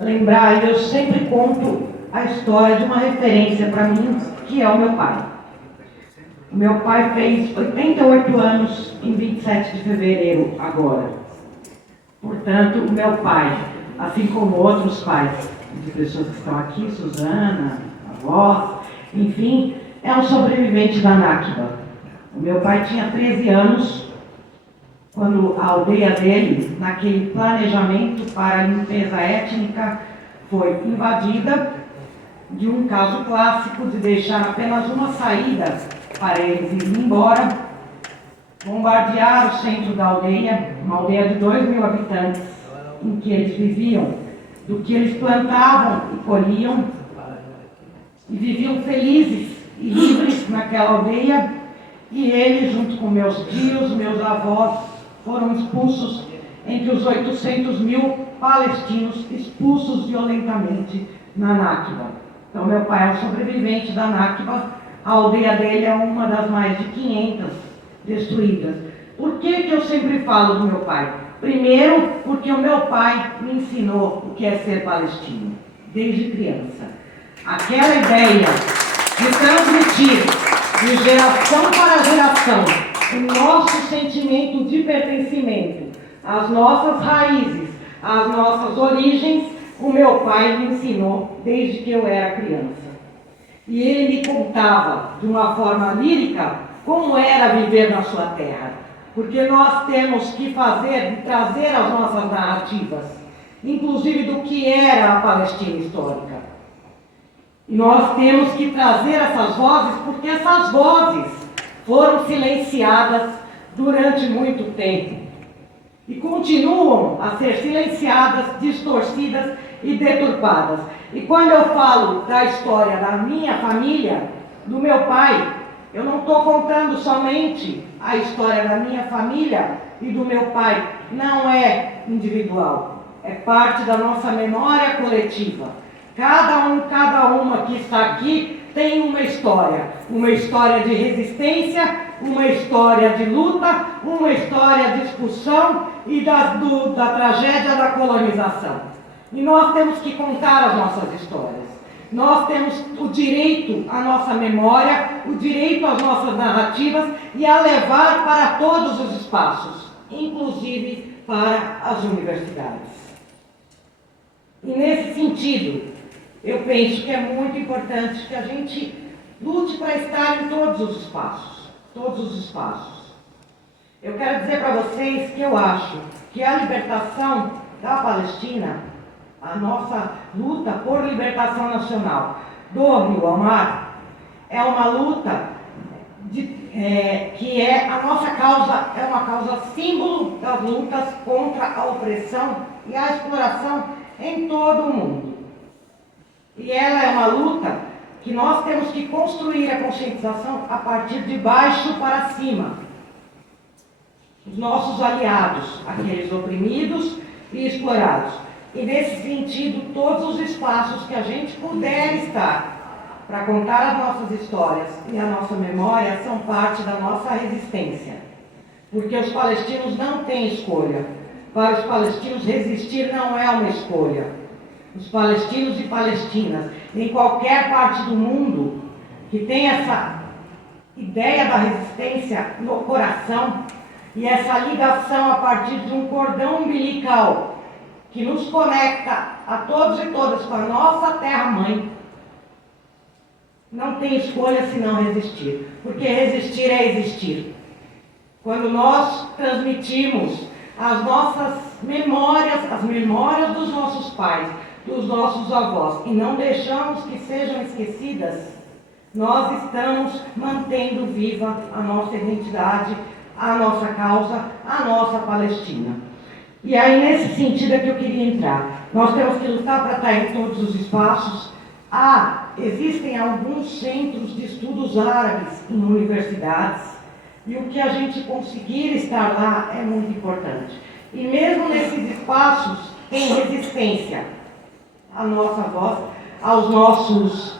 lembrar, e eu sempre conto a história de uma referência para mim, que é o meu pai. O meu pai fez 88 anos em 27 de fevereiro agora. Portanto, o meu pai, assim como outros pais de pessoas que estão aqui, Suzana, avós, enfim, é um sobrevivente da Nakba. O meu pai tinha 13 anos quando a aldeia dele, naquele planejamento para a limpeza étnica, foi invadida, de um caso clássico de deixar apenas uma saída para eles irem embora, bombardear o centro da aldeia, uma aldeia de 2.000 habitantes, em que eles viviam, do que eles plantavam e colhiam, e viviam felizes e livres naquela aldeia, e eles, junto com meus tios, meus avós, foram expulsos entre os 800.000 palestinos expulsos violentamente na Nakba. Então, meu pai é um sobrevivente da Nakba, a aldeia dele é uma das mais de 500 destruídas. Por que eu sempre falo do meu pai? Primeiro, porque o meu pai me ensinou o que é ser palestino, desde criança. Aquela ideia de transmitir de geração para geração o nosso sentimento de pertencimento, as nossas raízes, as nossas origens, o meu pai me ensinou desde que eu era criança. E ele me contava, de uma forma lírica, como era viver na sua terra. Porque nós temos que trazer as nossas narrativas, inclusive do que era a Palestina histórica. E nós temos que trazer essas vozes, porque essas vozes foram silenciadas durante muito tempo. E continuam a ser silenciadas, distorcidas e deturpadas. E quando eu falo da história da minha família, do meu pai, eu não estou contando somente a história da minha família e do meu pai. Não é individual, é parte da nossa memória coletiva. Cada uma que está aqui tem uma história de resistência, uma história de luta, uma história de expulsão e da tragédia da colonização. E nós temos que contar as nossas histórias. Nós temos o direito à nossa memória, o direito às nossas narrativas e a levar para todos os espaços, inclusive para as universidades. E nesse sentido, eu penso que é muito importante que a gente lute para estar em todos os espaços. Todos os espaços. Eu quero dizer para vocês que eu acho que a libertação da Palestina, a nossa luta por libertação nacional do rio ao mar, é uma luta que é a nossa causa, é uma causa símbolo das lutas contra a opressão e a exploração em todo o mundo. E ela é uma luta que nós temos que construir a conscientização a partir de baixo para cima. Os nossos aliados, aqueles oprimidos e explorados. E nesse sentido, todos os espaços que a gente puder estar para contar as nossas histórias e a nossa memória são parte da nossa resistência. Porque os palestinos não têm escolha. Para os palestinos, resistir não é uma escolha. Os palestinos e palestinas, em qualquer parte do mundo, que tem essa ideia da resistência no coração e essa ligação a partir de um cordão umbilical que nos conecta a todos e todas com a nossa terra-mãe, não tem escolha senão resistir, porque resistir é existir. Quando nós transmitimos as nossas memórias, as memórias dos nossos pais, dos nossos avós, e não deixamos que sejam esquecidas, nós estamos mantendo viva a nossa identidade, a nossa causa, a nossa Palestina. E aí, nesse sentido é que eu queria entrar. Nós temos que lutar para estar em todos os espaços. Existem alguns centros de estudos árabes em universidades, e o que a gente conseguir estar lá é muito importante. E mesmo nesses espaços tem resistência à nossa voz, aos nossos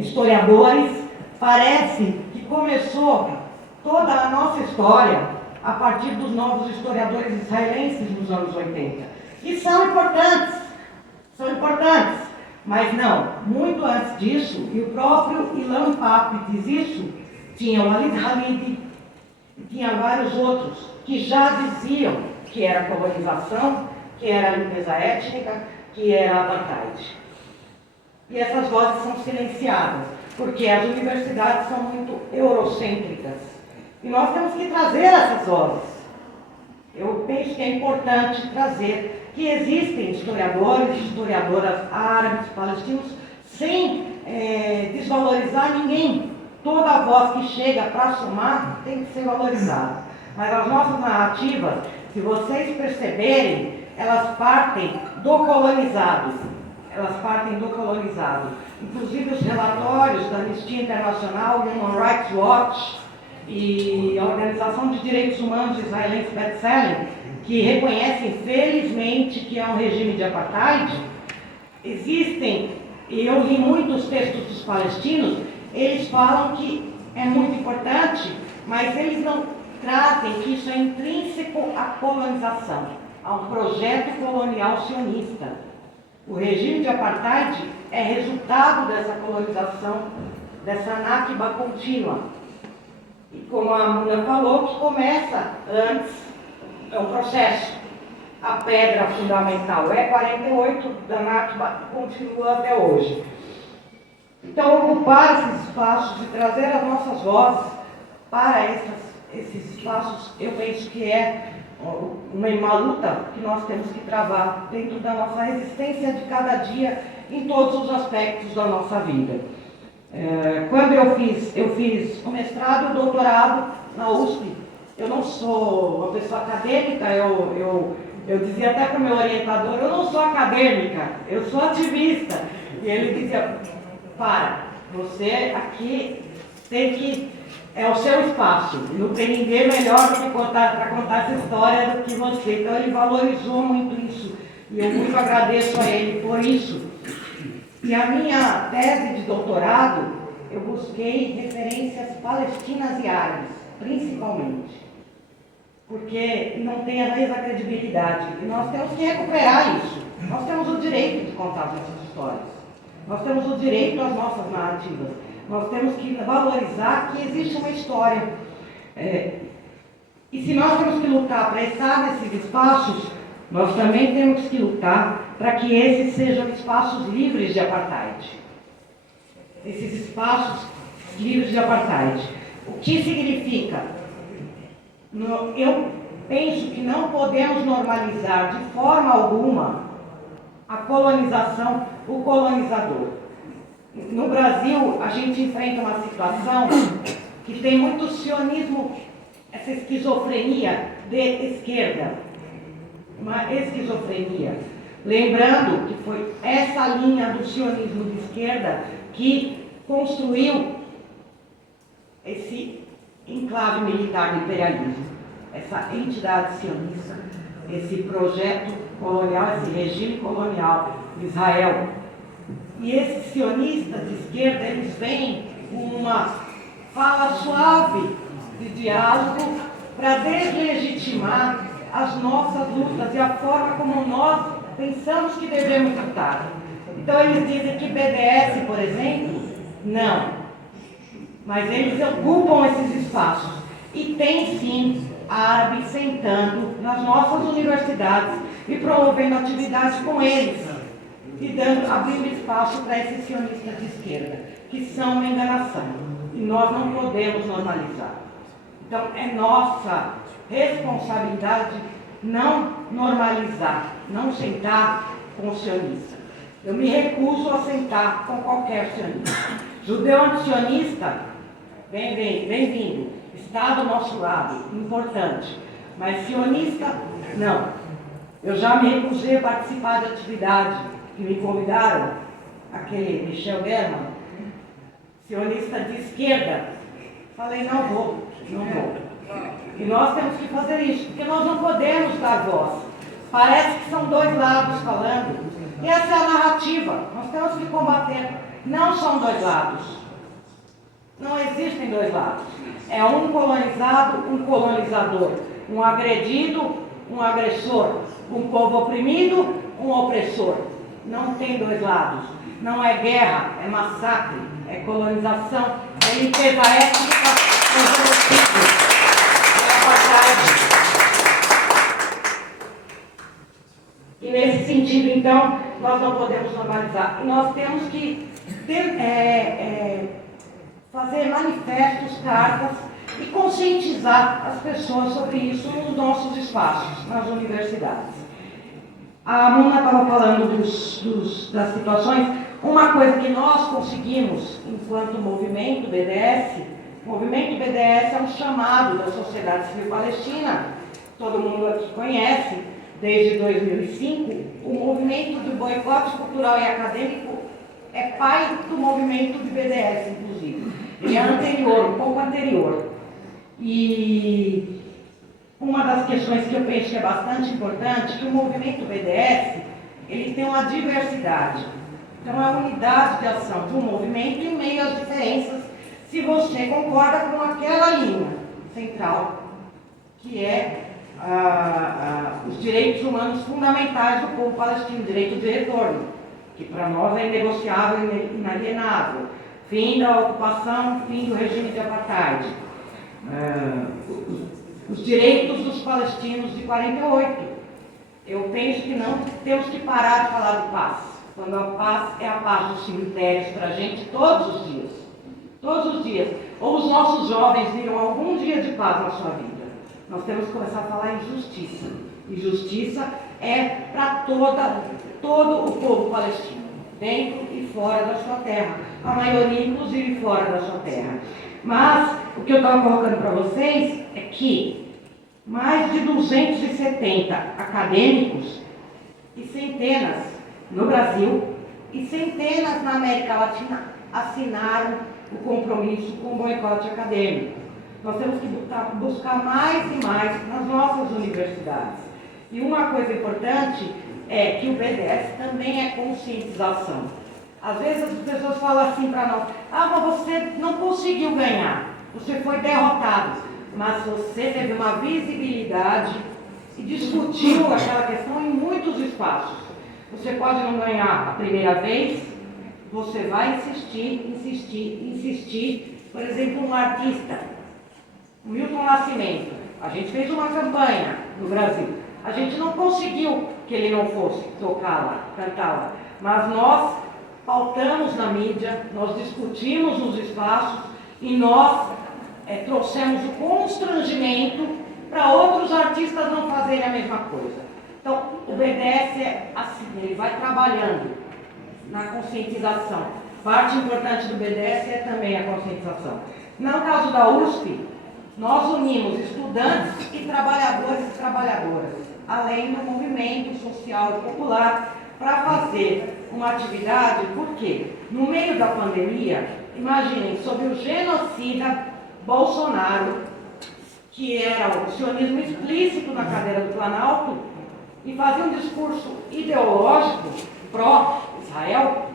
historiadores. Parece que começou toda a nossa história a partir dos novos historiadores israelenses nos anos 80, que são importantes, importantes. Mas não, muito antes disso, e o próprio Ilan Pappe diz isso, tinha o Walid Khalid, e tinha vários outros que já diziam que era colonização, que era limpeza étnica, que era apartheid. E essas vozes são silenciadas, porque as universidades são muito eurocêntricas. E nós temos que trazer essas vozes. Eu penso que é importante trazer que existem historiadores e historiadoras árabes, palestinos, sem desvalorizar ninguém. Toda a voz que chega para somar tem que ser valorizada. Mas as nossas narrativas, se vocês perceberem, elas partem do colonizado. Elas partem do colonizado. Inclusive os relatórios da Anistia Internacional, Human Rights Watch e a Organização de Direitos Humanos israelense B'Tselem, que reconhecem felizmente que é um regime de apartheid, existem, e eu li muitos textos dos palestinos, eles falam que é muito importante, mas eles não trazem que isso é intrínseco à colonização, a um projeto colonial sionista. O regime de apartheid é resultado dessa colonização, dessa nakba contínua. E como a Muna falou, que começa antes, é um processo. A pedra fundamental é 48 da nakba e continua até hoje. Então, ocupar esses espaços e trazer as nossas vozes para esses espaços, eu penso que é uma luta que nós temos que travar dentro da nossa resistência de cada dia, em todos os aspectos da nossa vida. Quando eu fiz o mestrado e o doutorado na USP, eu não sou uma pessoa acadêmica, eu dizia até para o meu orientador, eu não sou acadêmica, eu sou ativista. E ele dizia, você aqui tem que, é o seu espaço, não tem ninguém melhor do que para contar essa história do que você. Então ele valorizou muito isso, e eu muito agradeço a ele por isso. E a minha tese de doutorado, eu busquei referências palestinas e árabes, principalmente, porque não tem a mesma credibilidade. E nós temos que recuperar isso. Nós temos o direito de contar as nossas histórias. Nós temos o direito às nossas narrativas. Nós temos que valorizar que existe uma história. E se nós temos que lutar para estar nesses espaços, nós também temos que lutar para que esses sejam espaços livres de apartheid. Esses espaços livres de apartheid. O que significa? Eu penso que não podemos normalizar de forma alguma a colonização, o colonizador. No Brasil, a gente enfrenta uma situação que tem muito sionismo, essa esquizofrenia de esquerda. Uma esquizofrenia. Lembrando que foi essa linha do sionismo de esquerda que construiu esse enclave militar do imperialismo, essa entidade sionista, esse projeto colonial, esse regime colonial de Israel. E esses sionistas de esquerda, eles vêm com uma fala suave de diálogo para deslegitimar as nossas lutas e a forma como nós pensamos que devemos lutar. Então eles dizem que BDS, por exemplo, não. Mas eles ocupam esses espaços. E tem sim árabes sentando nas nossas universidades e promovendo atividades com eles. E abrindo espaço para esses sionistas de esquerda, que são uma enganação. E nós não podemos normalizar. Então é nossa responsabilidade não normalizar, não sentar com o sionista. Eu me recuso a sentar com qualquer sionista. Judeu antisionista, bem-vindo. Está do nosso lado, importante. Mas sionista, não. Eu já me recusei a participar da atividade que me convidaram, aquele Michel Berman, sionista de esquerda. Falei, não vou. E nós temos que fazer isso, porque nós não podemos dar voz. Parece que são dois lados falando. E essa é a narrativa. Nós temos que combater. Não são dois lados. Não existem dois lados. É um colonizado, um colonizador. Um agredido, um agressor. Um povo oprimido, um opressor. não tem dois lados. Não é guerra, é massacre, é colonização, é limpeza étnica, é genocídio, é apartheid. E nesse sentido, então, nós não podemos normalizar. E nós temos que fazer manifestos, cartas e conscientizar as pessoas sobre isso nos nossos espaços, nas universidades. A Muna estava falando das situações. Uma coisa que nós conseguimos, enquanto movimento BDS, o movimento BDS é um chamado da sociedade civil palestina, todo mundo aqui conhece, desde 2005, o movimento de boicote cultural e acadêmico é pai do movimento de BDS, inclusive. Ele é anterior, um pouco anterior. E uma das questões que eu penso que é bastante importante, que o movimento BDS, ele tem uma diversidade. Então, é a unidade de ação de um movimento em meio às diferenças, se você concorda com aquela linha central, que é os direitos humanos fundamentais do povo palestino, direito de retorno, que para nós é inegociável e inalienável, fim da ocupação, fim do regime de apartheid, os direitos dos palestinos de 48. Eu penso que não temos que parar de falar de paz, quando a paz é a paz dos cemitérios para a gente todos os dias. Todos os dias. Ou os nossos jovens viram algum dia de paz na sua vida. Nós temos que começar a falar em justiça. E justiça é para todo o povo palestino, dentro e fora da sua terra. A maioria, inclusive, fora da sua terra. Mas o que eu estava colocando para vocês é que mais de 270 acadêmicos e centenas no Brasil e centenas na América Latina assinaram o compromisso com o boicote acadêmico. Nós temos que buscar mais e mais nas nossas universidades. E uma coisa importante é que o BDS também é conscientização. Às vezes as pessoas falam assim para nós: ah, mas você não conseguiu ganhar, você foi derrotado, mas você teve uma visibilidade e discutiu aquela questão em muitos espaços. Você pode não ganhar a primeira vez, você vai insistir. Por exemplo, um artista, o Milton Nascimento, a gente fez uma campanha no Brasil. A gente não conseguiu que ele não fosse tocar lá, cantar lá, mas nós pautamos na mídia, nós discutimos nos espaços e nós trouxemos o constrangimento para outros artistas não fazerem a mesma coisa. Então, o BDS é assim, ele vai trabalhando na conscientização. Parte importante do BDS é também a conscientização. No caso da USP, nós unimos estudantes e trabalhadores e trabalhadoras, além do movimento social e popular, para fazer uma atividade, porque no meio da pandemia, imaginem, sob o genocida Bolsonaro, que era o sionismo explícito na cadeira do Planalto, e fazia um discurso ideológico pró-Israel,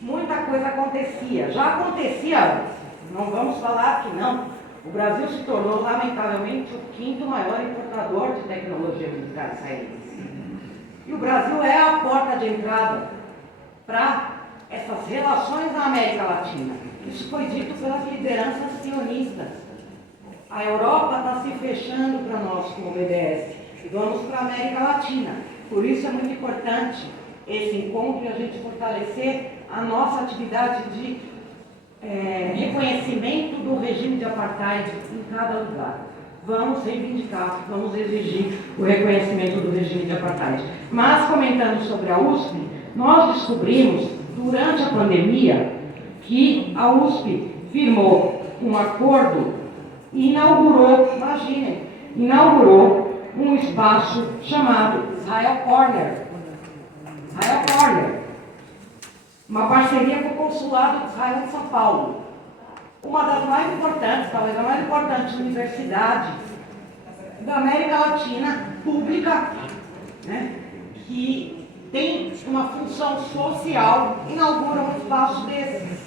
muita coisa acontecia. Já acontecia antes, não vamos falar que não. O Brasil se tornou, lamentavelmente, o quinto maior importador de tecnologia militar israelense. E o Brasil é a porta de entrada para essas relações na América Latina. Isso foi dito pelas lideranças sionistas. A Europa está se fechando para nós como BDS. E vamos para a América Latina. Por isso é muito importante esse encontro e a gente fortalecer a nossa atividade de reconhecimento do regime de apartheid em cada lugar. Vamos reivindicar, vamos exigir o reconhecimento do regime de apartheid. Mas, comentando sobre a USP, nós descobrimos, durante a pandemia, que a USP firmou um acordo e inaugurou um espaço chamado Israel Corner. Israel Corner. Uma parceria com o Consulado de Israel em São Paulo. Uma das mais importantes, talvez a mais importante universidade da América Latina, pública, né, que tem uma função social, inaugura um espaço desses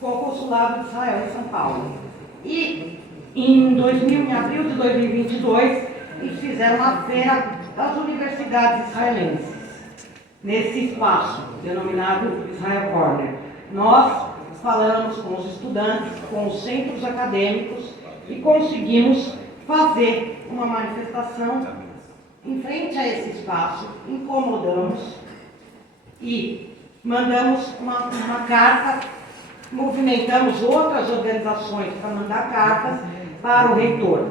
com o Consulado de Israel em São Paulo. E em abril de 2022, eles fizeram uma feira das universidades israelenses. nesse espaço denominado Israel Corner. Nós falamos com os estudantes, com os centros acadêmicos e conseguimos fazer uma manifestação em frente a esse espaço, incomodamos e mandamos uma carta, movimentamos outras organizações para mandar cartas para o reitor.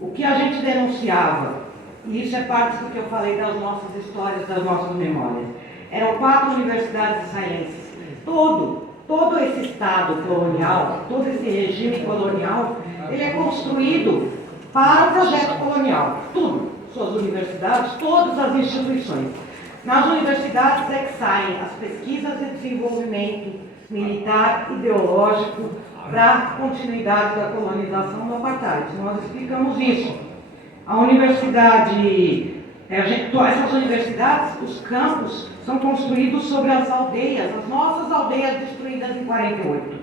O que a gente denunciava, e isso é parte do que eu falei das nossas histórias, das nossas memórias, eram 4 universidades israelenses. Todo esse Estado colonial, todo esse regime colonial, ele é construído para o projeto colonial. Tudo, suas universidades, todas as instituições. Nas universidades é que saem as pesquisas de desenvolvimento militar, ideológico, para a continuidade da colonização do apartheid. Nós explicamos isso. A universidade, essas universidades, os campos, são construídos sobre as aldeias, as nossas aldeias destruídas em 48.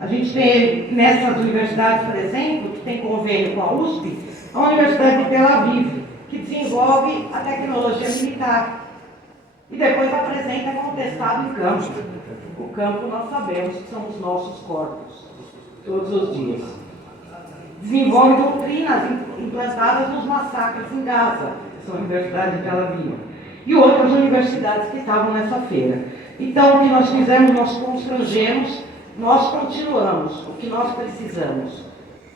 A gente tem nessas universidades, por exemplo, que tem convênio com a USP, a Universidade de Tel Aviv, que desenvolve a tecnologia militar e depois apresenta como testado em campo. O campo nós sabemos que são os nossos corpos, todos os dias. Desenvolve doutrinas implantadas nos massacres em Gaza, que são a Universidade de Tel Aviv, e outras universidades que estavam nessa feira. Então, o que nós fizemos, nós constrangemos, nós continuamos. O que nós precisamos,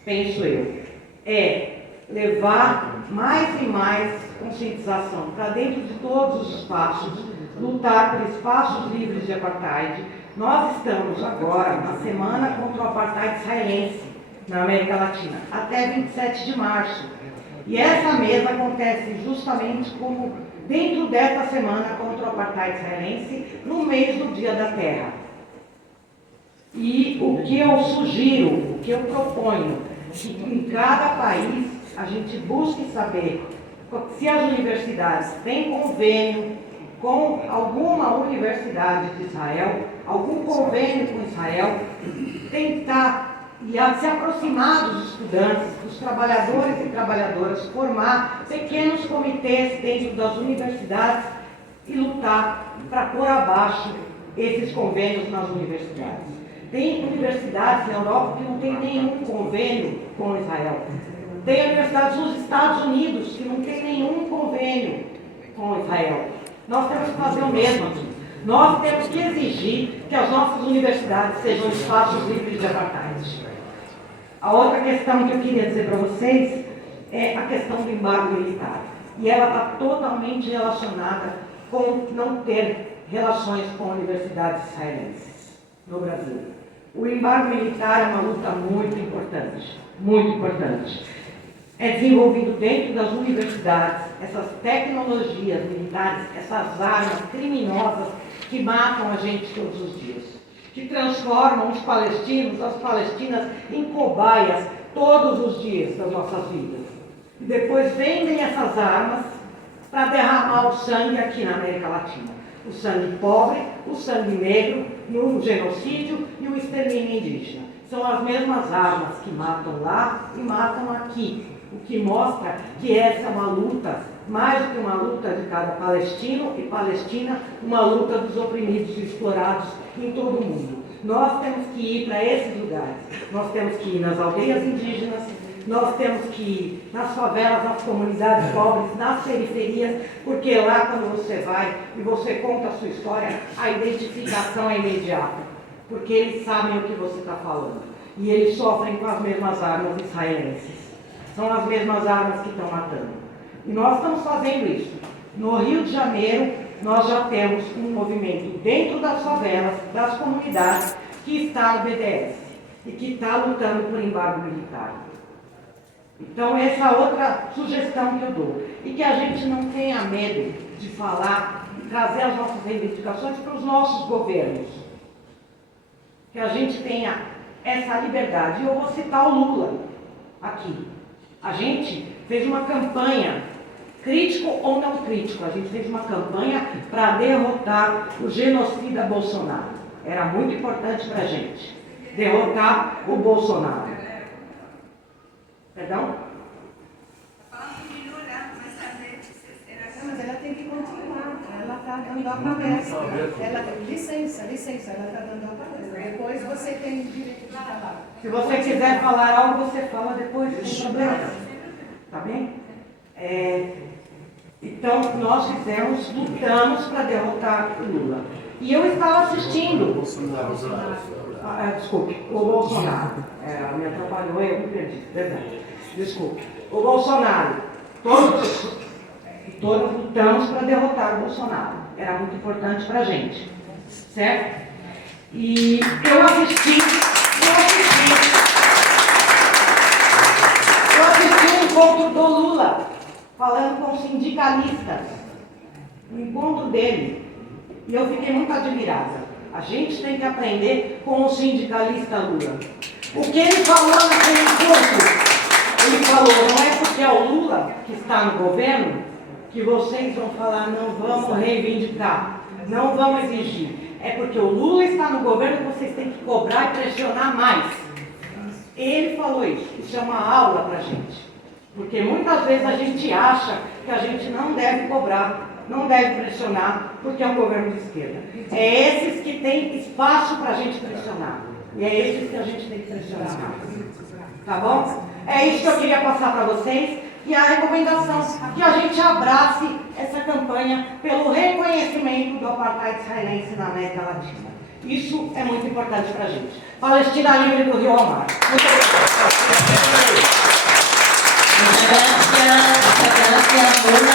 penso eu, é levar mais e mais conscientização para dentro de todos os espaços, lutar por espaços livres de apartheid. Nós estamos agora na semana contra o apartheid israelense na América Latina, até 27 de março. E essa mesa acontece justamente como dentro dessa semana contra o apartheid israelense, no mês do Dia da Terra. E o que eu sugiro, o que eu proponho, que em cada país a gente busque saber se as universidades têm convênio com alguma universidade de Israel, algum convênio com Israel, tentar e se aproximar dos estudantes, dos trabalhadores e trabalhadoras, formar pequenos comitês dentro das universidades e lutar para pôr abaixo esses convênios nas universidades. Tem universidades na Europa que não tem nenhum convênio com Israel. Tem universidades nos Estados Unidos que não tem nenhum convênio com Israel. Nós temos que fazer o mesmo aqui. Nós temos que exigir que as nossas universidades sejam espaços livres de apartheid. A outra questão que eu queria dizer para vocês é a questão do embargo militar. E ela está totalmente relacionada com não ter relações com universidades israelenses no Brasil. O embargo militar é uma luta muito importante, muito importante. É desenvolvido dentro das universidades essas tecnologias militares, essas armas criminosas que matam a gente todos os dias, que transformam os palestinos, as palestinas em cobaias todos os dias das nossas vidas. E depois vendem essas armas para derramar o sangue aqui na América Latina. O sangue pobre, o sangue negro, e o genocídio e o extermínio indígena. São as mesmas armas que matam lá e matam aqui. O que mostra que essa é uma luta, mais do que uma luta de cada palestino e palestina, uma luta dos oprimidos e explorados em todo o mundo. Nós temos que ir para esses lugares. Nós temos que ir nas aldeias indígenas, nós temos que ir nas favelas, nas comunidades pobres, nas periferias, porque lá quando você vai e você conta a sua história, a identificação é imediata, porque eles sabem o que você está falando. E eles sofrem com as mesmas armas israelenses. São as mesmas armas que estão matando. E nós estamos fazendo isso. No Rio de Janeiro, nós já temos um movimento dentro das favelas, das comunidades, que está no BDS e que está lutando por embargo militar. Então, essa é outra sugestão que eu dou. E que a gente não tenha medo de falar, de trazer as nossas reivindicações para os nossos governos. Que a gente tenha essa liberdade. E eu vou citar o Lula aqui. A gente fez uma campanha, crítico ou não crítico, a gente fez uma campanha para derrotar o genocida Bolsonaro. Era muito importante para a gente derrotar o Bolsonaro. Perdão? está dando a palestra. Licença, ela está dando a palestra. Depois você tem o direito de falar. Se você quiser falar algo, você fala depois, sem problema. Tá bem? Então, nós lutamos para derrotar o Lula. E eu estava assistindo. Desculpe, o Bolsonaro. Me atrapalhou, eu me perdi, verdade. Desculpe. O Bolsonaro. Todos lutamos para derrotar o Bolsonaro. Era muito importante para a gente. Certo? E eu assisti um encontro do Lula, falando com sindicalistas. O encontro dele. E eu fiquei muito admirada. A gente tem que aprender com o sindicalista Lula. O que ele falou naquele encontro? Ele falou, não é porque é o Lula que está no governo que vocês vão falar, não vamos reivindicar, não vamos exigir. É porque o Lula está no governo que vocês têm que cobrar e pressionar mais. Ele falou isso. Isso é uma aula para a gente. Porque muitas vezes a gente acha que a gente não deve cobrar, não deve pressionar, porque é um governo de esquerda. É esses que têm espaço para a gente pressionar. E é esses que a gente tem que pressionar mais. Tá bom? É isso que eu queria passar para vocês. E a recomendação que a gente abrace essa campanha pelo reconhecimento do apartheid israelense na América Latina. Isso é muito importante para a gente. Palestina livre do Rio ao Mar. Muito obrigado. Muchas gracias, Mona.